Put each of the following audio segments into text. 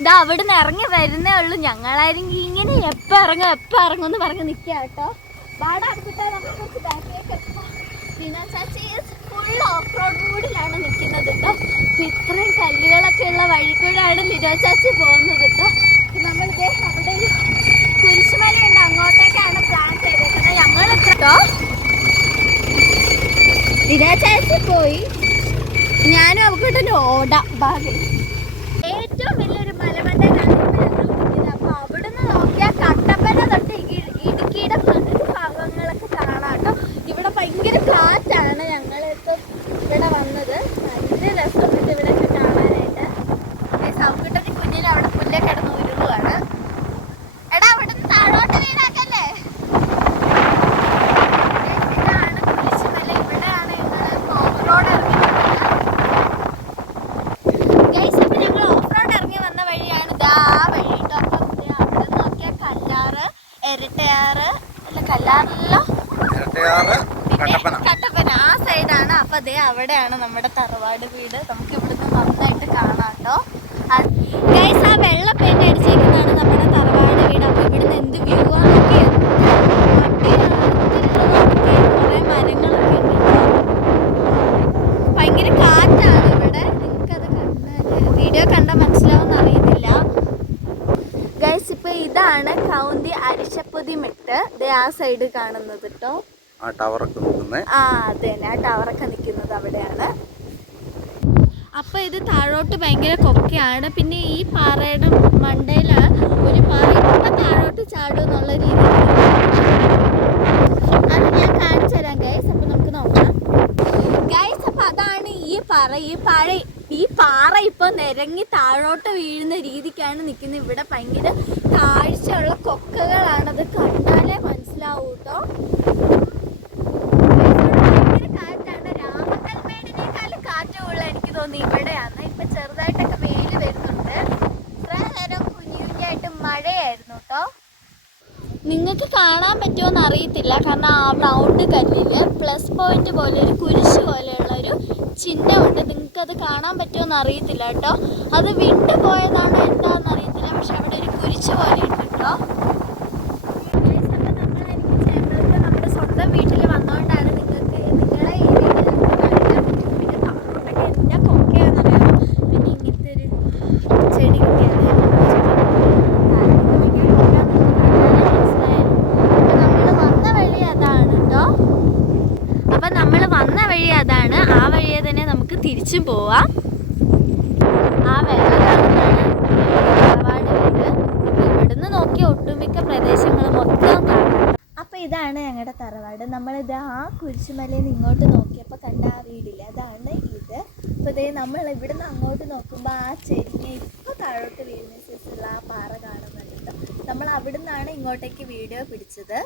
ഇതാ അവിടുന്ന് ഇറങ്ങി വരുന്നേ ഉള്ളൂ. ഞങ്ങളായിരിക്കും ഇങ്ങനെ എപ്പോ ഇറങ്ങും എപ്പോ ഇറങ്ങും എന്ന് പറഞ്ഞ് നിൽക്കുക കേട്ടോ. വാടാ അടുത്തിട്ട് നമുക്ക് ഓഫ് റോഡ് നിൽക്കുന്നത് കേട്ടോ. ഇത്രയും കല്ലുകളൊക്കെ ഉള്ള വഴി കൂടെയാണ് ലിനോ ചാച്ചി പോകുന്നത് കേട്ടോ. നമ്മൾ ഇതേ അവിടെ ഒരു കുരിശുമലയുണ്ട് അങ്ങോട്ടേക്കാണ് പ്ലാൻ ചെയ്തേക്കുന്നത് ഞങ്ങൾ കേട്ടോ. ലിനോ ചാച്ചി പോയി. ഞാനും അവക്കിട്ടൊരു ഓടാം. ഭാഗം ഏറ്റവും വലിയൊരു മലമണ്ടയിലാണ് ഇത് അപ്പൊ അവിടുന്ന് നോക്കിയാൽ കട്ടപ്പന തൊട്ട് ഇ- ഇടുക്കിയുടെ പകുതി ഭാഗങ്ങളൊക്കെ കാണാം കേട്ടോ ഇവിടെ ഭയങ്കര കാറ്റാണ് ഞങ്ങളിപ്പോ ഇവിടെ വന്നത് നല്ല രസമുണ്ട് ഇവിടെയൊക്കെ കാണാനായിട്ട് സൗക്കിട്ടൊരു കുഞ്ഞിന് അവിടെ പുല്ലെ കിടന്ന് ഉരുളുവാണ് എടാ അവിടുന്ന് താഴോട്ട് വീണാക്കല്ലേ ഇതാണ് കുരിശുമല ഇവിടെയാണ് ഞങ്ങൾ ഓഫ് റോഡ് ഇറങ്ങിയിട്ടുള്ളത് ഗൈസ് അപ്പൊ ഞങ്ങൾ ഓഫ് റോഡ് ഇറങ്ങി വന്ന വഴിയാണ് ഇതാ വഴി കേട്ടോ അപ്പം ദേ അവിടെ നോക്കിയാൽ കല്ലാറ് എരട്ടയാറ് പിന്നെ കട്ടപ്പന. ആ സൈഡാണ്. അപ്പൊ ദേ അവിടെയാണ് നമ്മുടെ തറവാട് വീട്. നമുക്ക് ഇവിടുന്ന് നന്നായിട്ട് കാണാം കേട്ടോ ഗൈസ് ആ വെള്ള പെയിന്റ് അടിച്ചേക്കുന്നതാണ് നമ്മുടെ തറവാട് വീട്. അപ്പൊ ഇവിടുന്ന് എന്ത് വ്യൂ ആണ്? നോക്കിയേ. കുറെ മരങ്ങളൊക്കെ ഭയങ്കര കാറ്റാണ് ഇവിടെ നിങ്ങൾക്കത് കണ്ടാൽ വീഡിയോ കണ്ടാൽ മനസ്സിലാവുമെന്ന് അറിയത്തില്ല ഗൈസ് ഇപ്പൊ ഇതാണ് കൗന്തി അരിശപ്പൊതി മിട്ട് ദേ ആ സൈഡ് കാണുന്നത് കേട്ടോ ആ ടവറൊക്കെ നിൽക്കുന്നത് ആ അതെ ആ ടവറൊക്കെ നിൽക്കുന്നത് അവിടെയാണ്. അപ്പൊ ഇത് താഴോട്ട് ഭയങ്കര കൊക്കയാണ്. പിന്നെ ഈ പാറയുടെ മണ്ടയില ഒരു പാറ ഇപ്പൊ താഴോട്ട് ചാടും എന്നുള്ള രീതിയിൽ അത് ഞാൻ കാണിച്ചു തരാം ഗൈസ് അപ്പൊ നമുക്ക് നോക്കാം. ഗൈസ് അപ്പൊ അതാണ് ഈ പാറ. ഈ പാറ ഈ പാറ ഇപ്പൊ നിരങ്ങി താഴോട്ട് വീഴുന്ന രീതിക്കാണ് നിൽക്കുന്നത്. ഇവിടെ ഭയങ്കര താഴ്ചയുള്ള കൊക്കകളാണത് കണ്ടാലേ മനസ്സിലാവൂ കേട്ടോ ഭയങ്കര കാറ്റാണ്. രാമക്കൽമേടിനേക്കാളും കാറ്റ് ഉള്ള എനിക്ക് തോന്നി ഇവിടെയാണ്. ഇപ്പൊ ചെറുതായിട്ടൊക്കെ വെയിൽ വരുന്നുണ്ട്. ഇത്ര നേരം കുഞ്ഞു കുഞ്ഞായിട്ട് മഴയായിരുന്നു കേട്ടോ നിങ്ങൾക്ക് കാണാൻ പറ്റുമോന്ന് അറിയത്തില്ല. കാരണം ആ റൗണ്ട് കല്ലിൽ പ്ലസ് പോയിന്റ് പോലെ ഒരു കുരിശ് പോലെയുള്ള ഒരു ചിഹ്നമുണ്ട്. നിങ്ങൾക്ക് അത് കാണാൻ പറ്റുമോന്ന് അറിയത്തില്ല കേട്ടോ. അത് വിട്ടു പോയതാണോ എന്താണെന്ന് അറിയത്തില്ല. പക്ഷെ അവിടെ ഒരു കുരിശ് പോലെ ഉണ്ട് കേട്ടോ നമ്മുടെ സ്വന്തം വീട്ടിൽ വന്നോണ്ടാണ് നിങ്ങൾക്ക് നിങ്ങളെ ഈ വീട് കാണിക്കാൻ പറ്റും പിന്നെ താഴോട്ടൊക്കെ എന്നാ കൊക്കയാണെന്നറിയാമോ പിന്നെ ഇങ്ങനത്തെ ഒരു ചെടി കിട്ടിയത് നമ്മൾ വന്ന വഴി അതാണ് കേട്ടോ അപ്പൊ നമ്മൾ വന്ന വഴി അതാണ്. ആ വഴിയെ തന്നെ നമുക്ക് തിരിച്ചും പോവാം. ആ വെള്ളം ഇവിടുന്ന് നോക്കിയ ഒട്ടുമിക്ക പ്രദേശങ്ങൾ മൊത്തം കാണാം. അപ്പോൾ ഇതാണ് ഞങ്ങളുടെ തറവാട്. നമ്മളിത് ആ കുരിശുമലയിൽ നിന്ന് ഇങ്ങോട്ട് നോക്കിയപ്പോൾ കണ്ട ആ വീടില്ല? അതാണ് ഇത്. അപ്പോൾ ഇതേ നമ്മൾ ഇവിടുന്ന് അങ്ങോട്ട് നോക്കുമ്പോൾ ആ ചെരിഞ്ഞ് ഇപ്പോൾ താഴോട്ട് വീഴുന്ന സൈസുള്ള ആ പാറ കാണുന്നുണ്ട് നമ്മൾ അവിടുന്നാണ് ഇങ്ങോട്ടേക്ക് വീഡിയോ പിടിച്ചത്.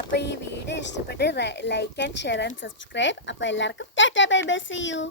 അപ്പോൾ ഈ വീഡിയോ ഇഷ്ടപ്പെട്ട് like and share and subscribe അപ്പോൾ എല്ലാവർക്കും tata bye bye see you